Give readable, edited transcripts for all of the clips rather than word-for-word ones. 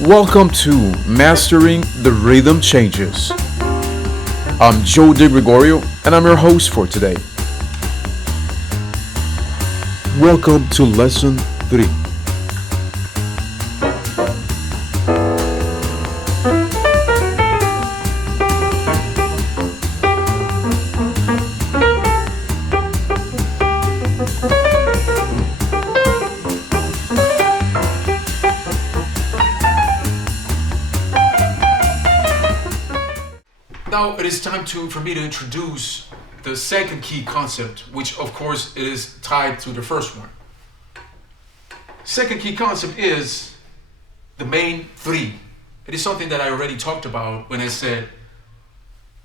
Welcome to Mastering the Rhythm Changes. I'm Joe De Gregorio and I'm your host for today. Welcome to Lesson 3. Now it is time for me to introduce the second key concept, which of course is tied to the first one. Second key concept is the main three. It is something that I already talked about when I said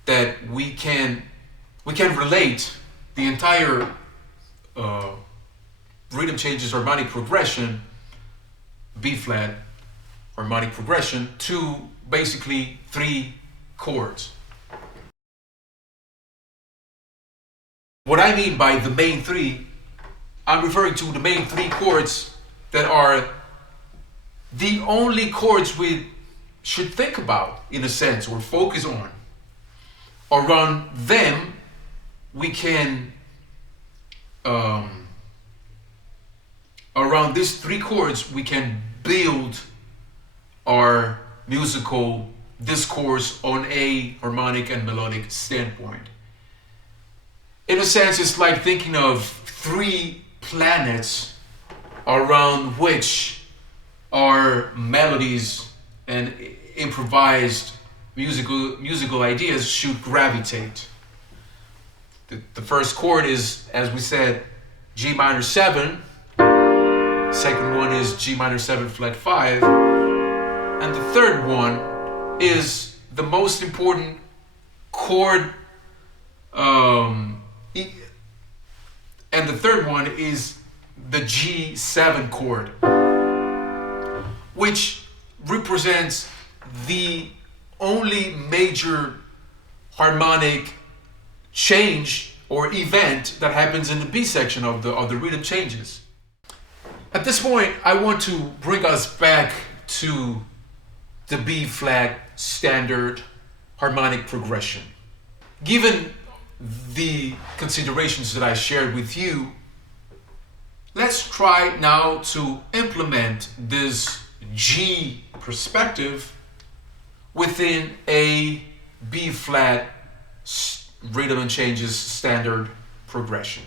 that we can relate the entire rhythm changes harmonic progression, B flat harmonic progression, to basically three chords. What I mean by the main three, I'm referring to the main three chords that are the only chords we should think about, in a sense, or focus on. Around them, we can, around these three chords, we can build our musical discourse on a harmonic and melodic standpoint. In a sense, it's like thinking of three planets around which our melodies and improvised musical ideas should gravitate. The first chord is, as we said, G minor 7. Second one is G minor 7 flat 5. And the third one is the most important chord. And the third one is the G7 chord, which represents the only major harmonic change or event that happens in the B section of the rhythm changes. At this point, I want to bring us back to the B flat standard harmonic progression. Given the considerations that I shared with you, let's try now to implement this G perspective within a B flat rhythm and changes standard progression.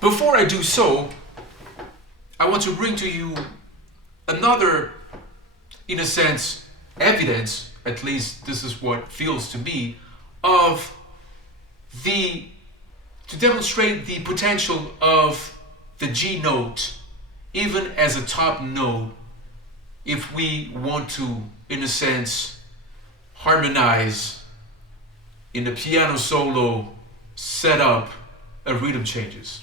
Before I do so, I want to bring to you another, in a sense, evidence, at least this is what feels to me, of to demonstrate the potential of the G note, even as a top note, if we want to, in a sense, harmonize in the piano solo setup of rhythm changes.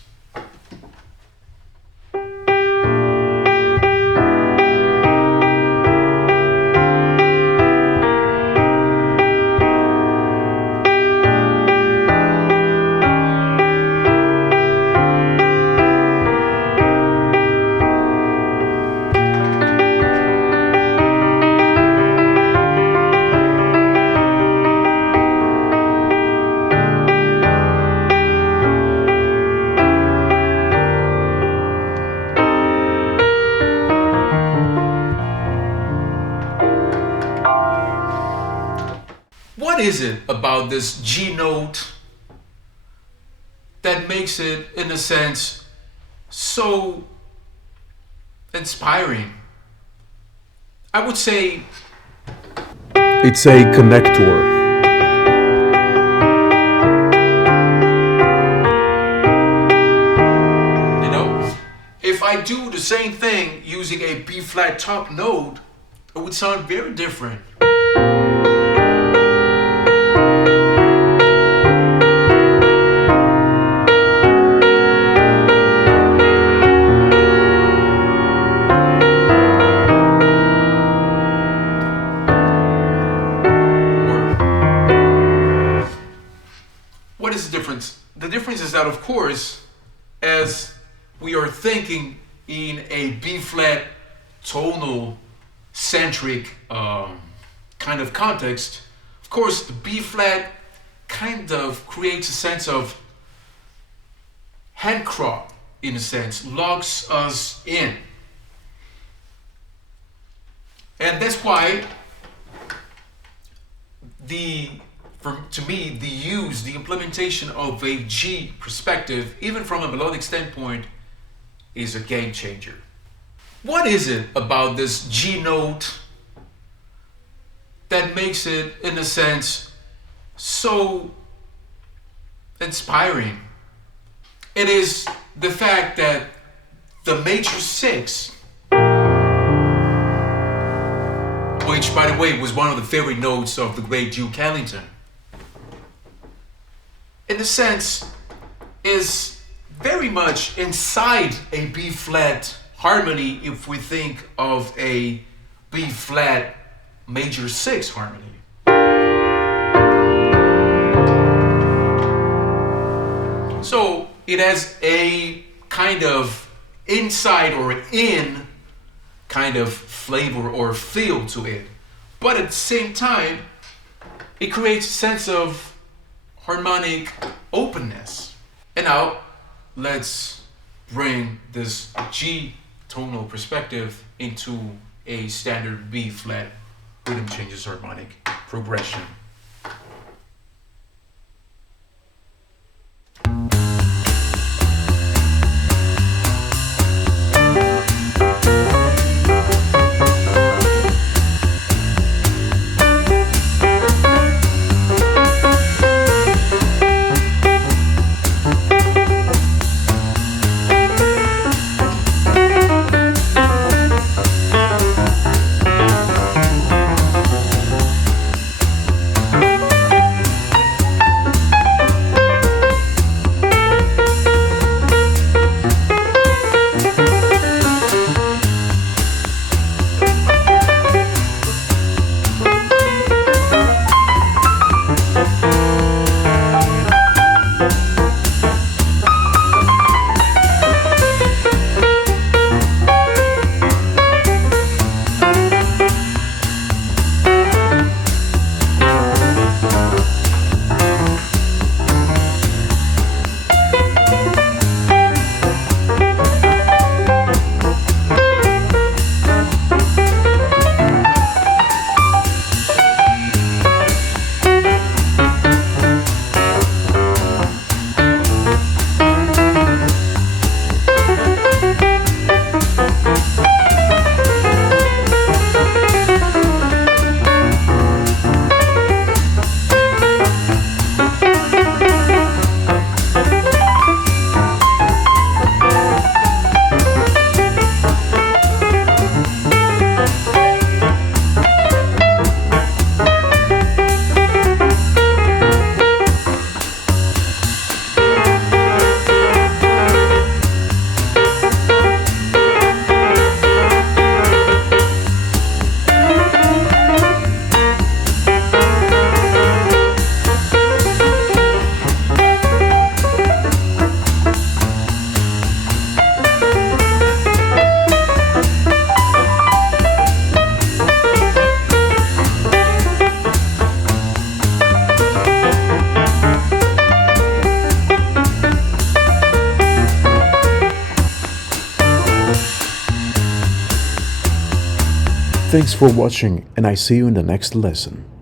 What is it about this G note that makes it, in a sense, so inspiring? I would say it's a connector. You know, if I do the same thing using a B flat top note, it would sound very different. What is the difference? The difference is that, of course, as we are thinking in a B flat tonal centric kind of context, of course, the B flat kind of creates a sense of handcraft, in a sense, locks us in. And that's why to me, the implementation of a G perspective, even from a melodic standpoint, is a game changer. What is it about this G note that makes it, in a sense, so inspiring? It is the fact that the major 6, which, by the way, was one of the favorite notes of the great Duke Ellington, in a sense, is very much inside a B flat harmony if we think of a B flat major 6 harmony. So it has a kind of inside or in kind of flavor or feel to it. But at the same time, it creates a sense of harmonic openness. And now, let's bring this G tonal perspective into a standard B flat rhythm changes harmonic progression. Thanks for watching, and I see you in the next lesson.